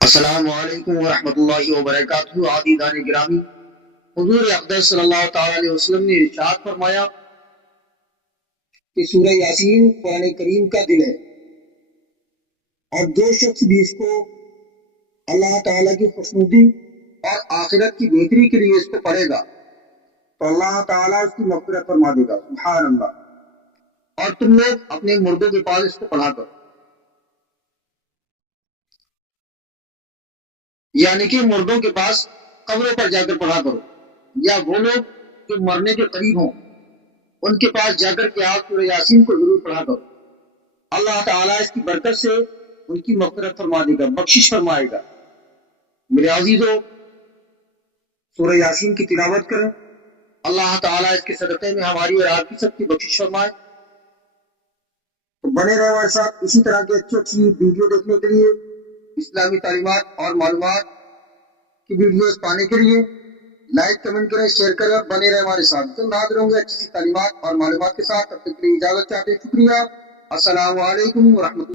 السلام علیکم ورحمۃ اللہ وبرکاتہ۔ عزیزان گرامی، حضور اقدس صلی اللہ تعالی علیہ وسلم نے ارشاد فرمایا کہ سورہ یاسین قرآن کریم کا دل ہے، اور جو شخص بھی اس کو اللہ تعالیٰ کی خوشنودی اور آخرت کی بہتری کے لیے اس کو پڑھے گا تو اللہ تعالیٰ اس کی مغفرت فرما دے گا۔ سبحان اللہ۔ اور تم لوگ اپنے مردوں کے پاس اس کو پڑھا کرو، یعنی کہ مردوں کے پاس قبروں پر جا کر پڑھا کرو، یا وہ لوگ جو مرنے کے قریب ہوں ان کے پاس جا کر کے آپ سورہ یاسین کو ضرور پڑھا کرو۔ اللہ تعالیٰ اس کی برکت سے ان کی مغفرت فرما دے گا، بخشش فرمائے گا۔ میرے عزیزو، سورہ یاسین کی تلاوت کریں، اللہ تعالیٰ اس کے صدقے میں ہماری اور آپ کی سب کی بخشش فرمائے۔ تو بنے رہے ہمارے ساتھ اسی طرح کی اچھی اچھی ویڈیو دیکھنے کے لیے، اسلامی تعلیمات اور معلومات کی ویڈیوز پانے کے لیے لائک کمنٹ کریں، شیئر کریں اور بنے رہے ہمارے ساتھ۔ جلد حاضر ہوں گے اچھی سی تعلیمات اور معلومات کے ساتھ۔ تب تک کے لیے اجازت چاہتے ہیں، شکریہ۔ السلام علیکم ورحمۃ اللہ۔